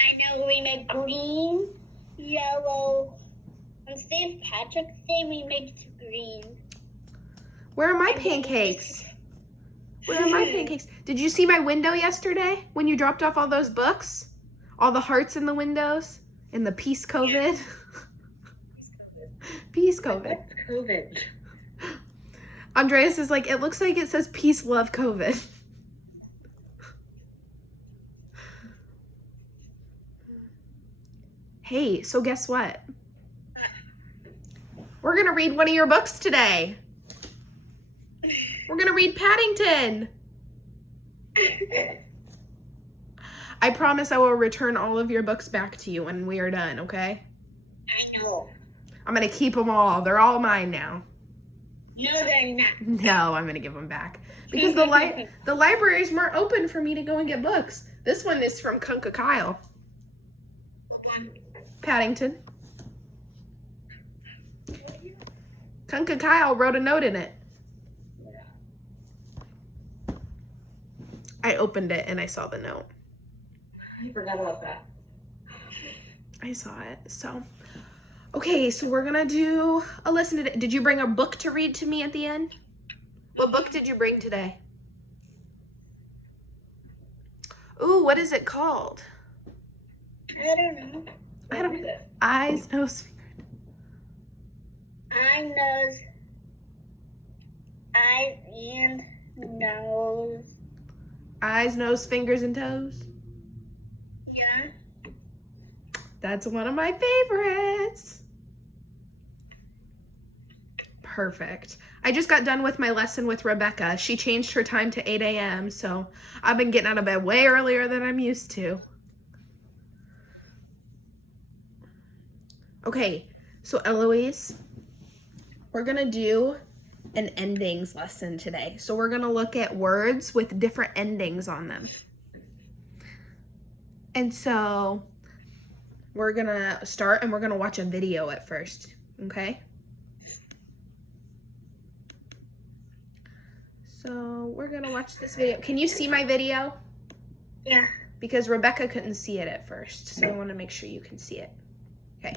I know we make green, yellow. On St. Patrick's Day, we make green. Where are my pancakes? Where are my pancakes? Did you see my window yesterday when you dropped off all those books? All the hearts in the windows? In the Peace COVID? Peace COVID. What's COVID? Andreas is like, it looks like it says peace, love, COVID. Hey, so guess what? We're going to read one of your books today. We're going to read Paddington. I promise I will return all of your books back to you when we are done, okay? I know. I'm going to keep them all. They're all mine now. No, they're not. No, I'm going to give them back. Because the libraries weren't open for me to go and get books. This one is from Kunka Kyle. What one? Paddington. Kunka Kyle wrote a note in it. I opened it and I saw the note. I forgot about that. I saw it. So, okay, so we're gonna do a lesson today. Did you bring a book to read to me at the end? What book did you bring today? Ooh, what is it called? I don't know. I don't know. Eyes, nose, fingers. Eyes and nose. Eyes, nose, fingers, and toes. Yeah. That's one of my favorites. Perfect. I just got done with my lesson with Rebecca. She changed her time to 8 a.m., so I've been getting out of bed way earlier than I'm used to. Okay, so Eloise, we're gonna do an endings lesson today. So we're gonna look at words with different endings on them. And so we're gonna start and we're gonna watch a video at first, okay? So we're gonna watch this video. Can you see my video? Yeah. Because Rebecca couldn't see it at first, so I wanna make sure you can see it. Okay.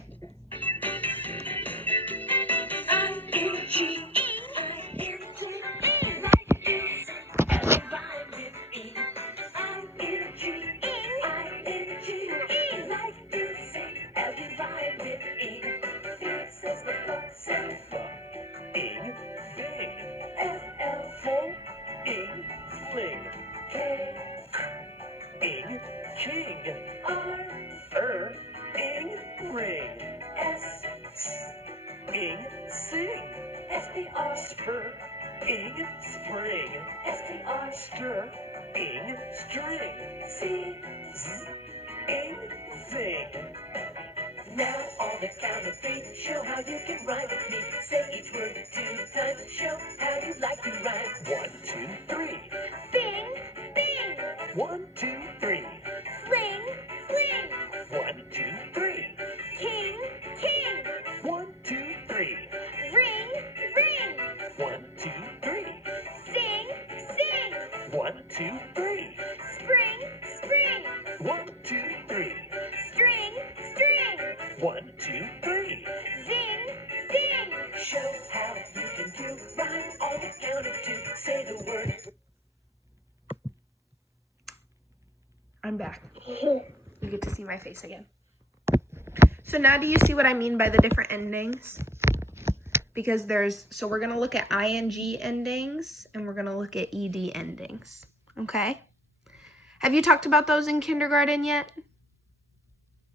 Now on the count of three, show how you can rhyme with me. Say each word 2 times, show how you like to rhyme. 1, 2, 3. Bing, bing. 1, 2, 3. Fling, fling. 1, 2, 3. King, king. 1, 2, 3. Ring, ring. 1, 2, 3. Sing, sing. 1, 2, 3. Spring, spring. 1, 2, 3. String, string. 1, 2, 3. Zing, zing. Show how you can do rhyme on the count of 2. Say the word. I'm back. You get to see my face again. So now do you see what I mean by the different endings? Because so we're going to look at ing endings and we're going to look at ed endings. Okay? Have you talked about those in kindergarten yet?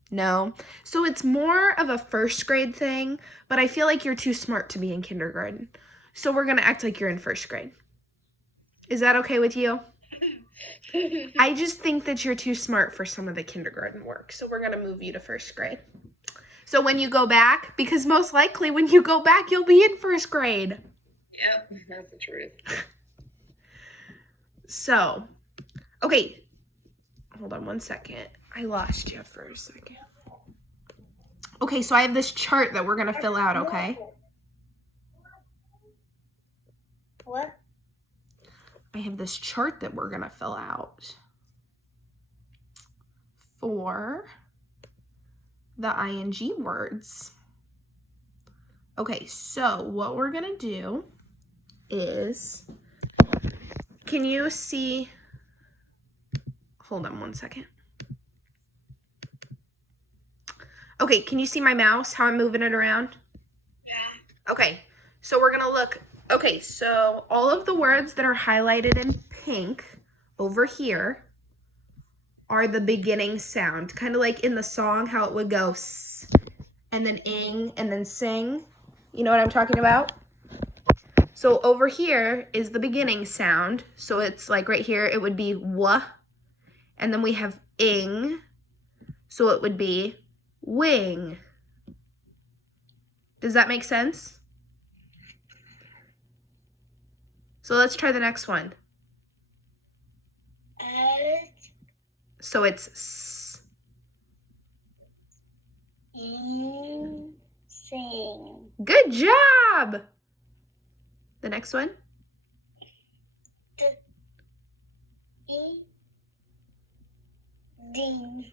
No. So it's more of a first grade thing, but I feel like you're too smart to be in kindergarten. So we're going to act like you're in first grade. Is that okay with you? I just think that you're too smart for some of the kindergarten work. So we're going to move you to first grade. So when you go back, because most likely when you go back, you'll be in first grade. Yep, that's the truth. So, okay. Hold on one second. I lost you for a second. Okay, so I have this chart that we're going to fill out, okay? What? I have this chart that we're going to fill out for the ing words. Okay, so what we're gonna do is, can you see, hold on one second. Okay, can you see my mouse, how I'm moving it around? Yeah. Okay, so we're gonna look, okay, so all of the words that are highlighted in pink over here are the beginning sound, kind of like in the song, how it would go s, and then ing, and then sing. You know what I'm talking about? So over here is the beginning sound. So it's like right here, it would be w, and then we have ing, so it would be wing. Does that make sense? So let's try the next one. So it's s. Sing. Good job. The next one. Ding.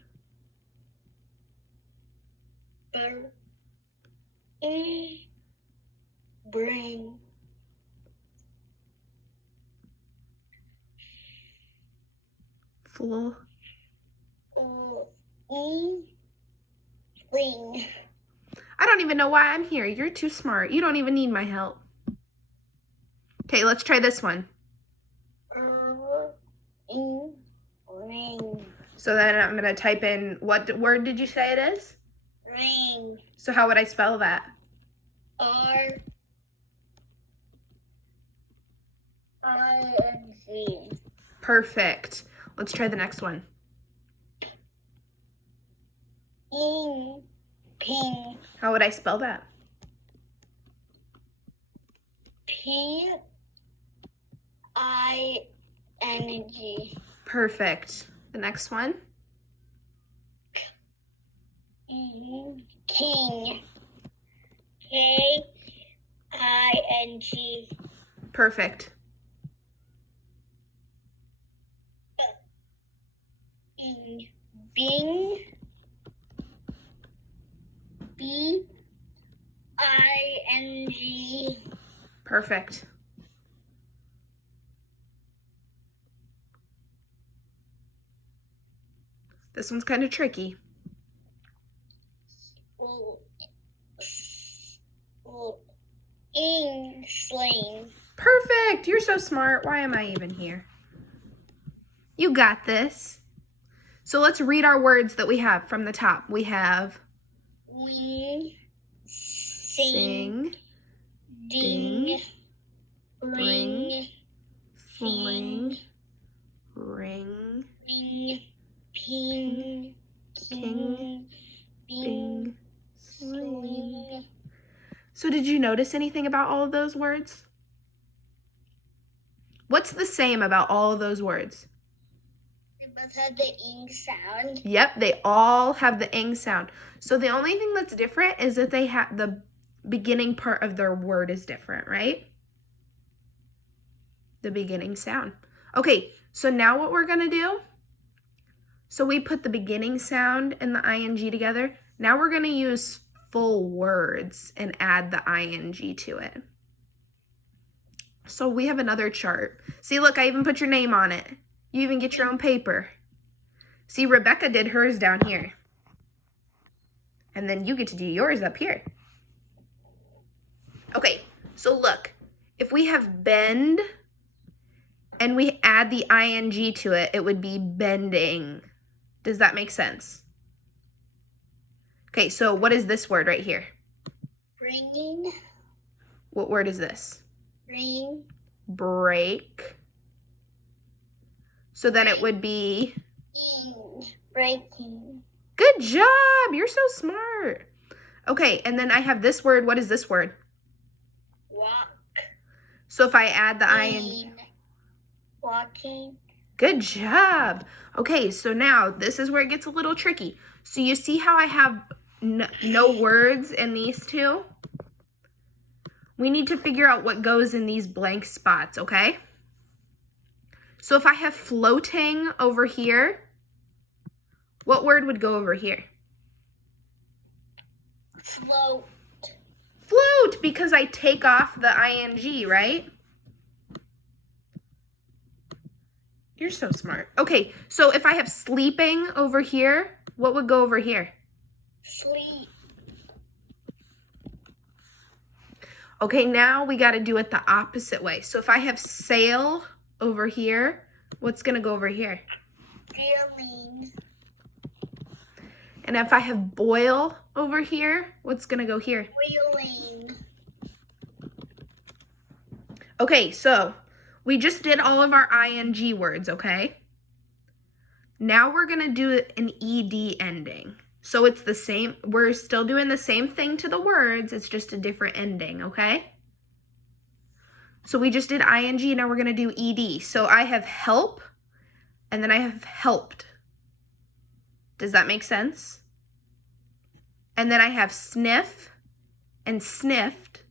Bring. Full. Fling. I don't even know why I'm here. You're too smart. You don't even need my help. Okay, let's try this one. Ring. So then I'm going to type in, what word did you say it is? Ring. So how would I spell that? R-I-N-G. Perfect. Let's try the next one. Ping. How would I spell that? P-I-N-G. Perfect. The next one. King. K-I-N-G. Perfect. Bing. B-I-N-G. Perfect. This one's kind of tricky. Sling. Perfect. You're so smart. Why am I even here? You got this. So let's read our words that we have from the top. We have Wing. sing, Ding. bring, fling, Fling. ring, Ring. Ping. king, Bing. bing, sling. Sling. So did you notice anything about all of those words? What's the same about all of those words? They both have the ing sound. Yep, they all have the ing sound. So the only thing that's different is that they have the beginning part of their word is different, right? The beginning sound. Okay, so now what we're gonna do, so we put the beginning sound and the ing together. Now we're gonna use full words and add the ing to it. So we have another chart. See, look, I even put your name on it. You even get your own paper. See, Rebecca did hers down here. And then you get to do yours up here. Okay, so look, if we have bend and we add the ing to it, it would be bending. Does that make sense? Okay, so what is this word right here? Bringing. What word is this? Bring. Break. So then it would be... Ing. Breaking. Good job! You're so smart. Okay, and then I have this word. What is this word? Walk. So if I add the ing... Walking. Good job. Okay, so now this is where it gets a little tricky. So you see how I have no words in these two? We need to figure out what goes in these blank spots, okay? So if I have floating over here, What word would go over here? Float. Float, because I take off the ing, right? You're so smart. Okay, so if I have sleeping over here, what would go over here? Sleep. Okay, now we got to do it the opposite way. So if I have sail over here, what's going to go over here? Sailing. And if I have boil over here, what's going to go here? Boiling. Okay, so we just did all of our ing words, okay? Now we're going to do an ed ending. So it's the same, we're still doing the same thing to the words, it's just a different ending, okay? So we just did ing, now we're going to do ed. So I have help, and then I have helped. Does that make sense? And then I have sniff and sniffed.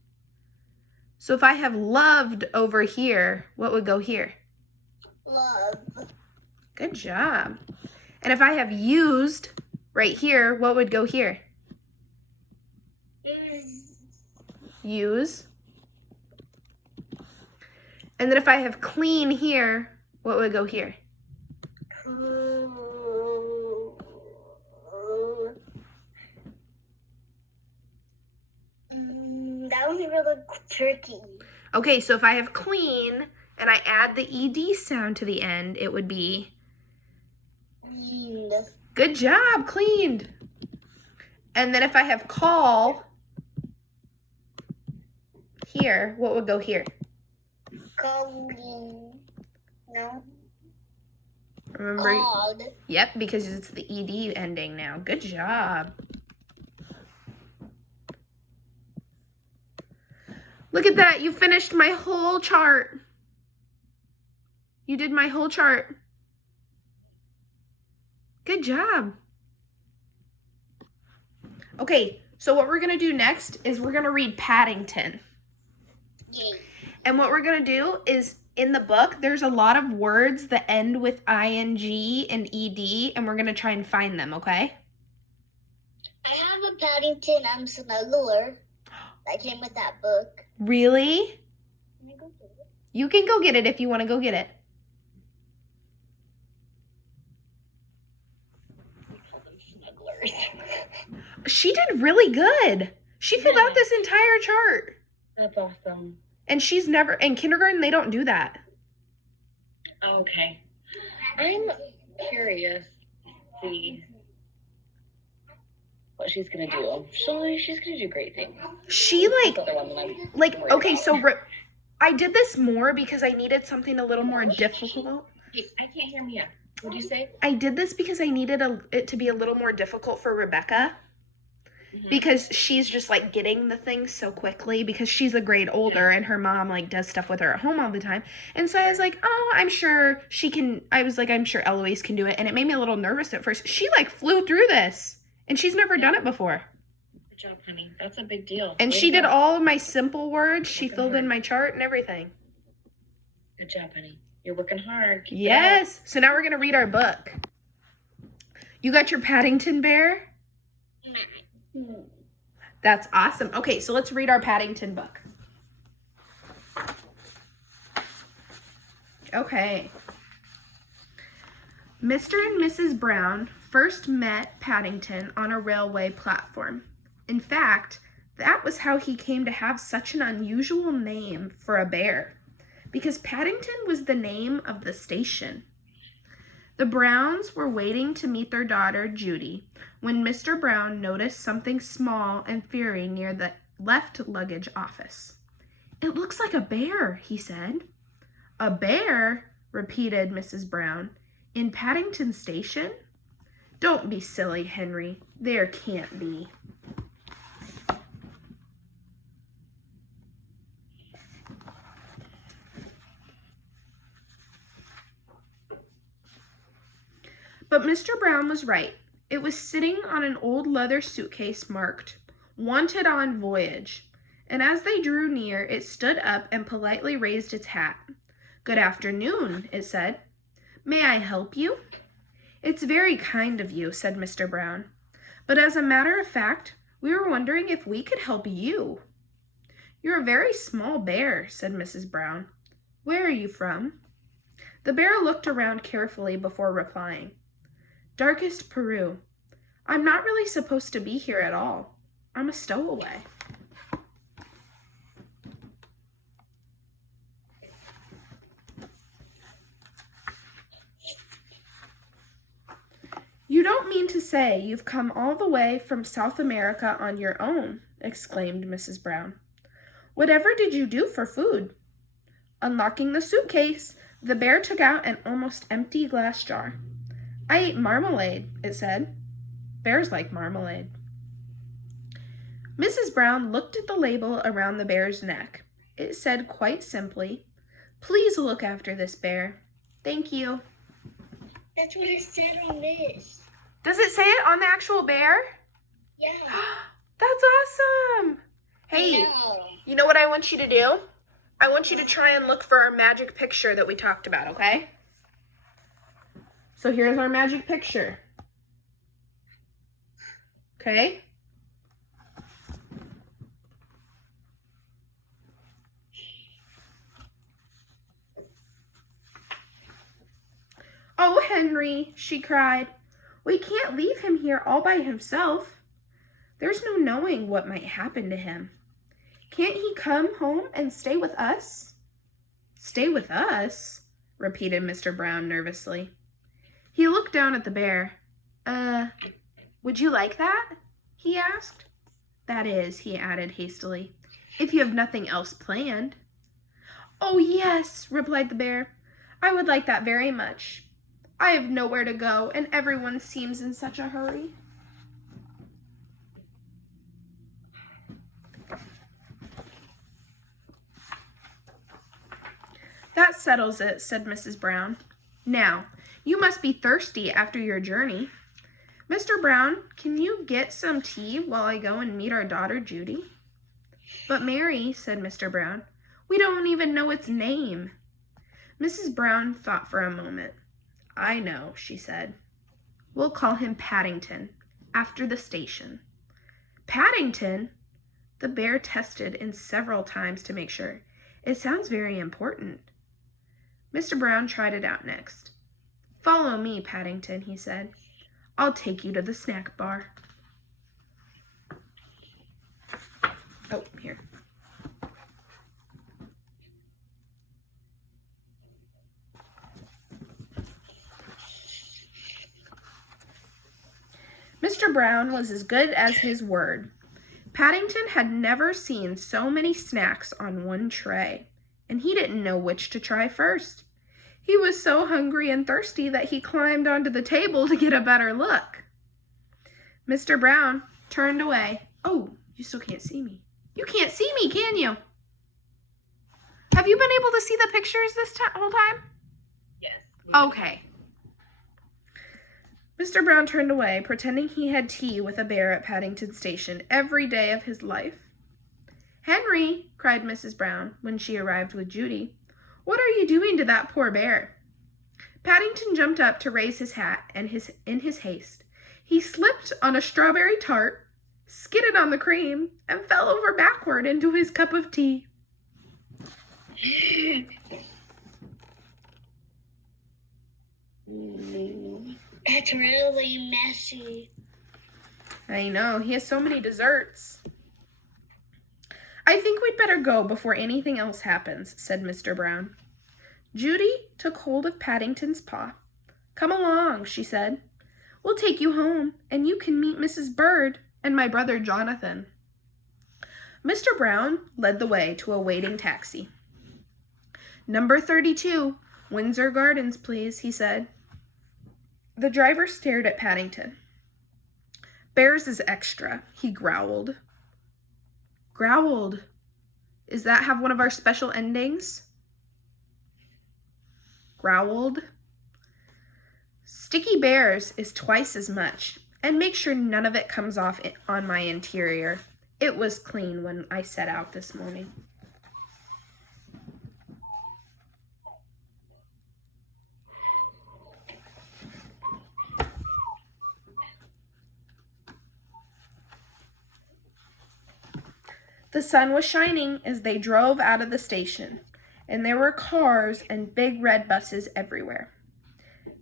So if I have loved over here, what would go here? Love. Good job. And if I have used right here, what would go here? Use. And then if I have clean here, what would go here? That was really tricky. Okay, so if I have clean and I add the ed sound to the end, it would be Cleaned. good job, cleaned. And then if I have call here, what would go here? Calling. No. Remember? Called. Yep, because it's the ed ending now. Good job. Look at that. You finished my whole chart. You did my whole chart. Good job. Okay, so what we're going to do next is we're going to read Paddington. Yay. And what we're going to do is in the book, there's a lot of words that end with ing and ed, and we're going to try and find them, okay? I have a Paddington Snuggler that came with that book. Really? Can I go get it? You can go get it if you want to go get it. We call them snugglers. She did really good. She filled out this entire chart. That's awesome. And she's never, in kindergarten, they don't do that. Okay. I'm curious to see what she's gonna do. She's gonna do great things. She That's the other one that I'm worried okay, about. so I did this more because I needed something a little more difficult. Hey, I can't hear Mia. What'd you say? I did this because I needed it to be a little more difficult for Rebecca. Because she's just like getting the things so quickly because she's a grade older and her mom like does stuff with her at home all the time. And so I was like, oh, I'm sure she can. I was like, I'm sure Eloise can do it. And it made me a little nervous at first. She like flew through this and she's never done it before. Good job, honey. That's a big deal. And Way she to did go. all of my simple words. She Working filled in hard. my chart and everything. Good job, honey. You're working hard. Keep it Yes. So now we're going to read our book. You got your Paddington bear? That's awesome. Okay, so let's read our Paddington book. Okay. Mr. and Mrs. Brown first met Paddington on a railway platform. In fact, that was how he came to have such an unusual name for a bear, because Paddington was the name of the station. The Browns were waiting to meet their daughter, Judy, when Mr. Brown noticed something small and furry near the left luggage office. "It looks like a bear," he said. "A bear?" repeated Mrs. Brown. "In Paddington Station? Don't be silly, Henry. There can't be." But Mr. Brown was right. It was sitting on an old leather suitcase marked, "Wanted on Voyage." And as they drew near, it stood up and politely raised its hat. "Good afternoon," it said. "May I help you?" "It's very kind of you," said Mr. Brown. "But as a matter of fact, we were wondering if we could help you." "You're a very small bear," said Mrs. Brown. "Where are you from?" The bear looked around carefully before replying. "Darkest Peru. I'm not really supposed to be here at all. I'm a stowaway." "You don't mean to say you've come all the way from South America on your own," exclaimed Mrs. Brown. "Whatever did you do for food?" Unlocking the suitcase, the bear took out an almost empty glass jar. "I ate marmalade," it said. Bears like marmalade. Mrs. Brown looked at the label around the bear's neck. It said quite simply, "Please look after this bear. Thank you." That's what it said on this. Does it say it on the actual bear? Yeah. That's awesome. Hey, No. you know what I want you to do? I want you to try and look for our magic picture that we talked about, okay? So here's our magic picture. Okay? "Oh, Henry," she cried, "we can't leave him here all by himself. There's no knowing what might happen to him. Can't he come home and stay with us?" "Stay with us?" repeated Mr. Brown nervously. He looked down at the bear. Would you like that?" he asked. "That is," he added hastily, "if you have nothing else planned." "Oh, yes," replied the bear. "I would like that very much. I have nowhere to go, and everyone seems in such a hurry." "That settles it," said Mrs. Brown. "Now, you must be thirsty after your journey. Mr. Brown, can you get some tea while I go and meet our daughter Judy?" "But Mary," said Mr. Brown, "we don't even know its name." Mrs. Brown thought for a moment. "I know," she said. "We'll call him Paddington, after the station." "Paddington?" The bear tested in several times to make sure. "It sounds very important." Mr. Brown tried it out next. "Follow me, Paddington," he said. "I'll take you to the snack bar." Oh, here. Mr. Brown was as good as his word. Paddington had never seen so many snacks on one tray, and he didn't know which to try first. He was so hungry and thirsty that he climbed onto the table to get a better look. Mr. Brown turned away. "Oh, you still can't see me. You can't see me, can you? Have you been able to see the pictures this whole time?" Yes. Okay. Mr. Brown turned away, pretending he had tea with a bear at Paddington Station every day of his life. "Henry," cried Mrs. Brown when she arrived with Judy, "what are you doing to that poor bear?" Paddington jumped up to raise his hat, and in his haste, he slipped on a strawberry tart, skidded on the cream, and fell over backward into his cup of tea. That's really messy. I know, he has so many desserts. "I think we'd better go before anything else happens," said Mr. Brown. Judy took hold of Paddington's paw. "Come along," she said. "We'll take you home, and you can meet Mrs. Bird and my brother Jonathan." Mr. Brown led the way to a waiting taxi. "Number 32, Windsor Gardens, please," he said. The driver stared at Paddington. "Bears is extra," he growled. Growled. Does that have one of our special endings? Growled. Sticky Bears is twice as much, and make sure none of it comes off on my interior. It was clean when I set out this morning. The sun was shining as they drove out of the station, and there were cars and big red buses everywhere.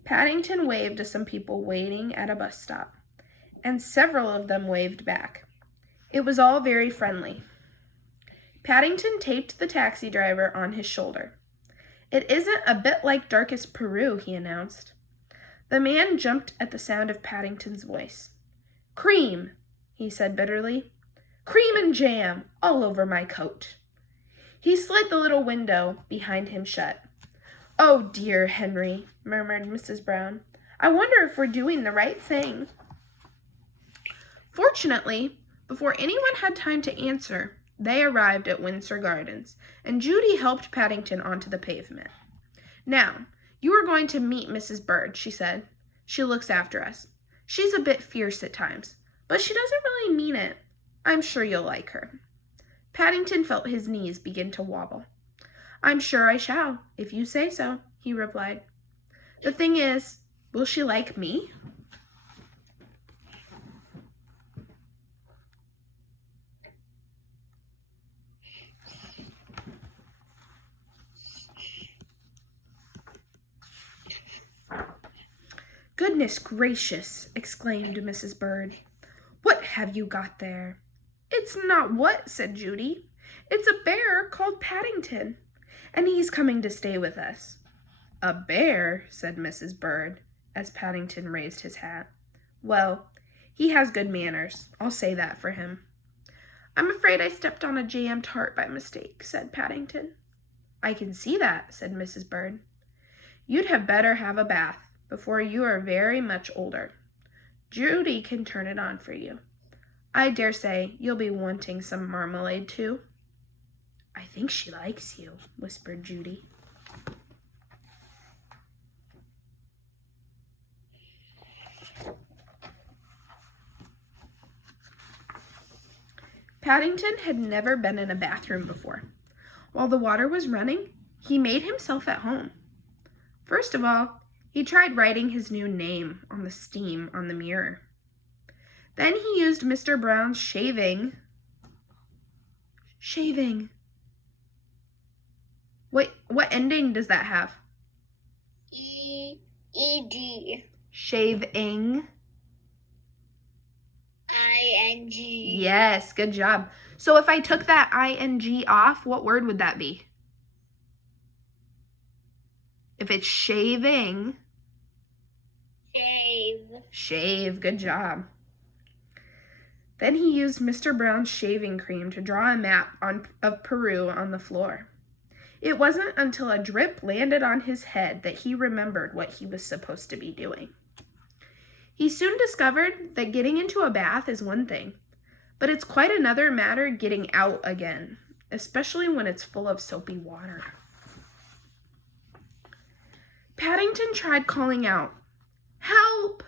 Paddington waved to some people waiting at a bus stop, and several of them waved back. It was all very friendly. Paddington taped the taxi driver on his shoulder. "It isn't a bit like darkest Peru," he announced. The man jumped at the sound of Paddington's voice. "Cream," he said bitterly. "Cream and jam all over my coat." He slid the little window behind him shut. "Oh dear, Henry," murmured Mrs. Brown. "I wonder if we're doing the right thing." Fortunately, before anyone had time to answer, they arrived at Windsor Gardens, and Judy helped Paddington onto the pavement. "Now, you are going to meet Mrs. Bird," she said. "She looks after us. She's a bit fierce at times, but she doesn't really mean it. I'm sure you'll like her." Paddington felt his knees begin to wobble. "I'm sure I shall, if you say so," he replied. "The thing is, will she like me?" "Goodness gracious!" exclaimed Mrs. Bird. "What have you got there?" "It's not what," said Judy. "It's a bear called Paddington, and he's coming to stay with us." "A bear?" said Mrs. Bird, as Paddington raised his hat. "Well, he has good manners, I'll say that for him." "I'm afraid I stepped on a jam tart by mistake," said Paddington. "I can see that," said Mrs. Bird. "You'd have better have a bath before you are very much older. Judy can turn it on for you. I dare say you'll be wanting some marmalade too." "I think she likes you," whispered Judy. Paddington had never been in a bathroom before. While the water was running, he made himself at home. First of all, he tried writing his new name on the steam on the mirror. Then he used Mr. Brown's shaving. What ending does that have? E-E-D. Shaving. I-N-G. Yes, good job. So if I took that ing off, what word would that be? If it's shaving. Shave. Shave, good job. Then he used Mr. Brown's shaving cream to draw a map of Peru on the floor. It wasn't until a drip landed on his head that he remembered what he was supposed to be doing. He soon discovered that getting into a bath is one thing, but it's quite another matter getting out again, especially when it's full of soapy water. Paddington tried calling out, "Help!"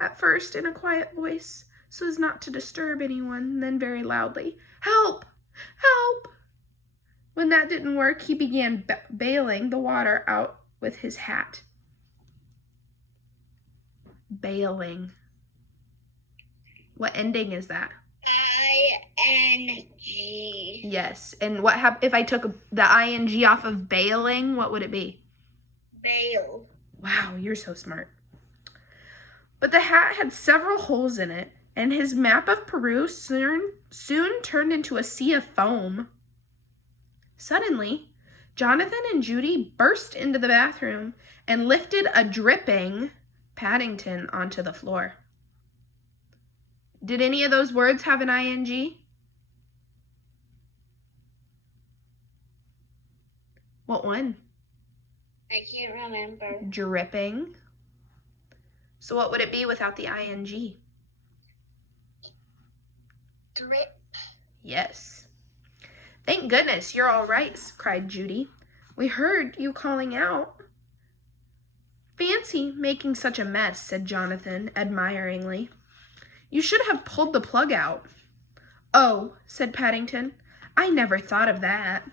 at first in a quiet voice, so as not to disturb anyone, then very loudly, "Help! Help!" When that didn't work, he began bailing the water out with his hat. Bailing. What ending is that? I-N-G. Yes, and what if I took the ing off of bailing, what would it be? Bail. Wow, you're so smart. But the hat had several holes in it, and his map of Peru soon turned into a sea of foam. Suddenly, Jonathan and Judy burst into the bathroom and lifted a dripping Paddington onto the floor. Did any of those words have an ing? What one? I can't remember. Dripping. So what would it be without the ing? Drip. Yes. "Thank goodness you're all right," cried Judy. "We heard you calling out." "Fancy making such a mess," said Jonathan admiringly. "You should have pulled the plug out." "Oh," said Paddington, "I never thought of that."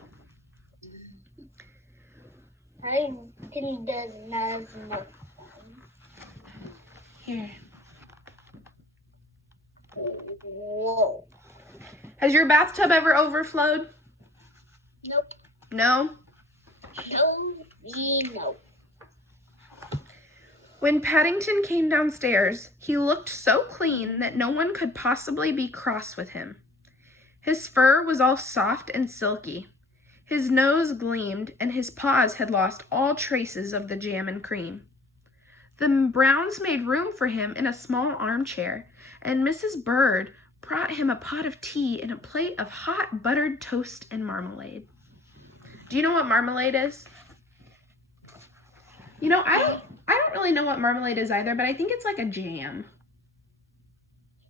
Paddington does not know. Here. Whoa. Has your bathtub ever overflowed? Nope. No? No. When Paddington came downstairs, he looked so clean that no one could possibly be cross with him. His fur was all soft and silky. His nose gleamed, and his paws had lost all traces of the jam and cream. The Browns made room for him in a small armchair, and Mrs. Bird brought him a pot of tea and a plate of hot buttered toast and marmalade. Do you know what marmalade is? You know, I don't really know what marmalade is either, but I think it's like a jam.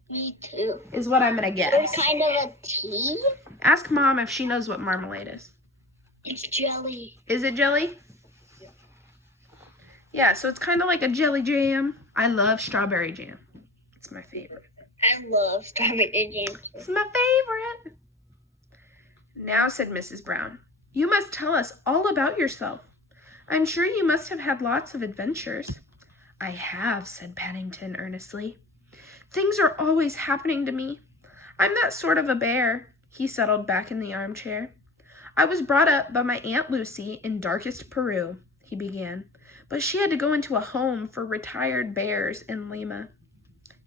Me too. Is what I'm gonna guess. It's kind of a tea. Ask Mom if she knows what marmalade is. It's jelly. Is it jelly? Yeah, so it's kind of like a jelly jam. I love strawberry jam. It's my favorite. I love strawberry jam. It's my favorite. Now, said Mrs. Brown, you must tell us all about yourself. I'm sure you must have had lots of adventures. I have, said Paddington earnestly. Things are always happening to me. I'm that sort of a bear. He settled back in the armchair. I was brought up by my Aunt Lucy in darkest Peru, he began, but she had to go into a home for retired bears in Lima.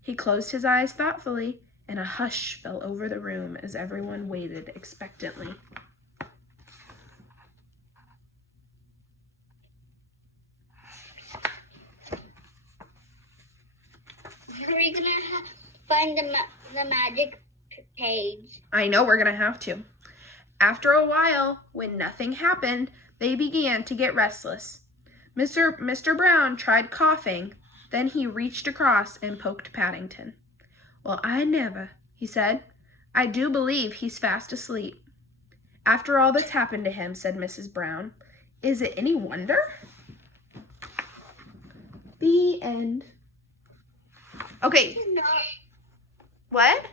He closed his eyes thoughtfully, and a hush fell over the room as everyone waited expectantly. We're gonna find the magic page. I know we're going to have to. After a while, when nothing happened, they began to get restless. Mr. Brown tried coughing, then he reached across and poked Paddington. Well, I never, he said. I do believe he's fast asleep. After all that's happened to him, said Mrs. Brown, is it any wonder? The end. Okay. What?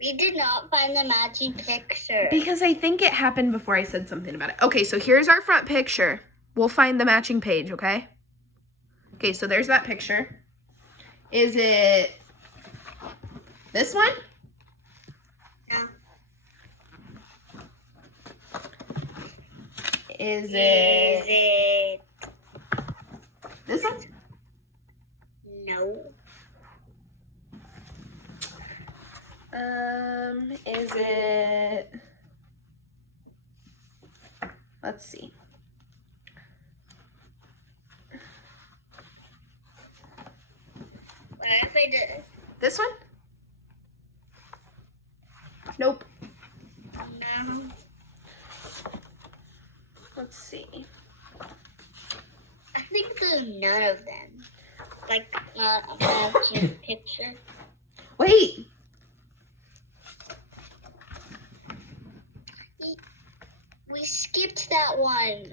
We did not find the magic picture. Because I think it happened before I said something about it. Okay, so here's our front picture. We'll find the matching page, okay? Okay, so there's that picture. Is it this one? No. Is it this one? No. Is it, let's see. What if I did? This one? Nope. No. Let's see. I think there's none of them. Like, not a matching picture. Wait. We skipped that one.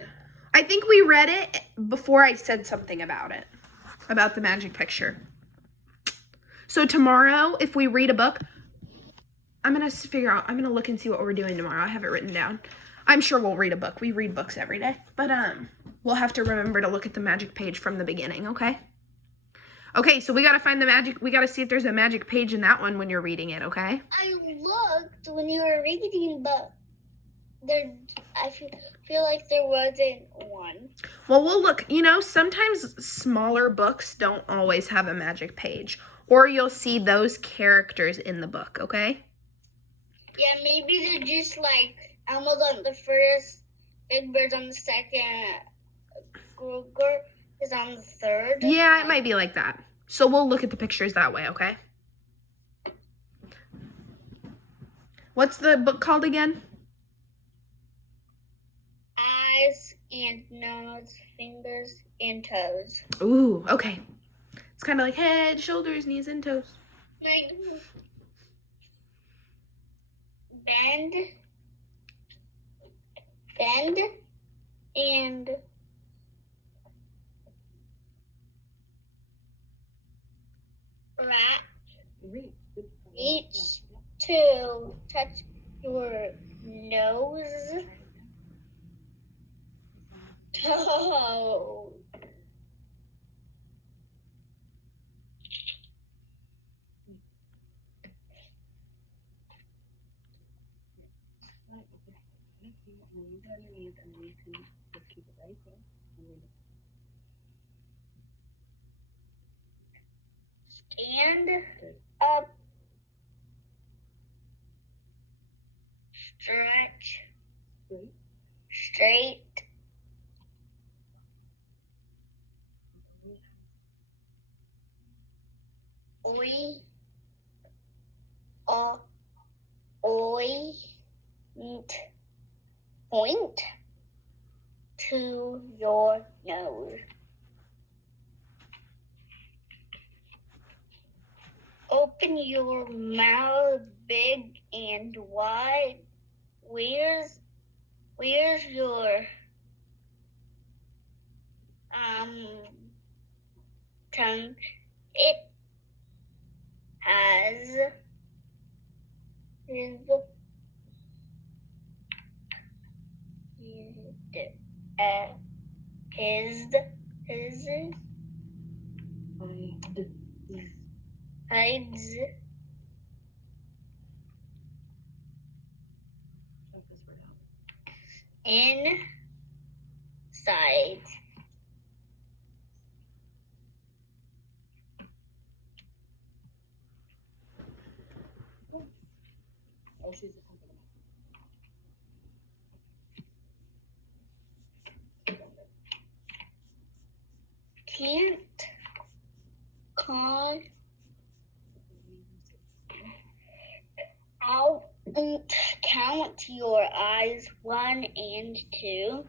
I think we read it before I said something about it. About the magic picture. So tomorrow, if we read a book, I'm going to look and see what we're doing tomorrow. I have it written down. I'm sure we'll read a book. We read books every day. But we'll have to remember to look at the magic page from the beginning, okay? Okay, so we got to find the magic. We got to see if there's a magic page in that one when you're reading it, okay? I looked when you were reading, but I feel like there wasn't one. Well, we'll look. You know, sometimes smaller books don't always have a magic page. Or you'll see those characters in the book, okay? Yeah, maybe they're just like Elmo's on the first, Big Bird's on the second, Kruger is on the third. Yeah, it might be like that. So we'll look at the pictures that way, okay? What's the book called again? Eyes and nose, fingers and toes. Ooh, okay. It's kind of like head, shoulders, knees, and toes. Like, bend, and reach to touch your nose, toe. When you go underneath, and then you can just keep it right there. Stand up. Stretch. Straight. Point to your nose. Open your mouth big and wide. Where's your tongue? It has his hides inside. Can't count your eyes 1 and 2.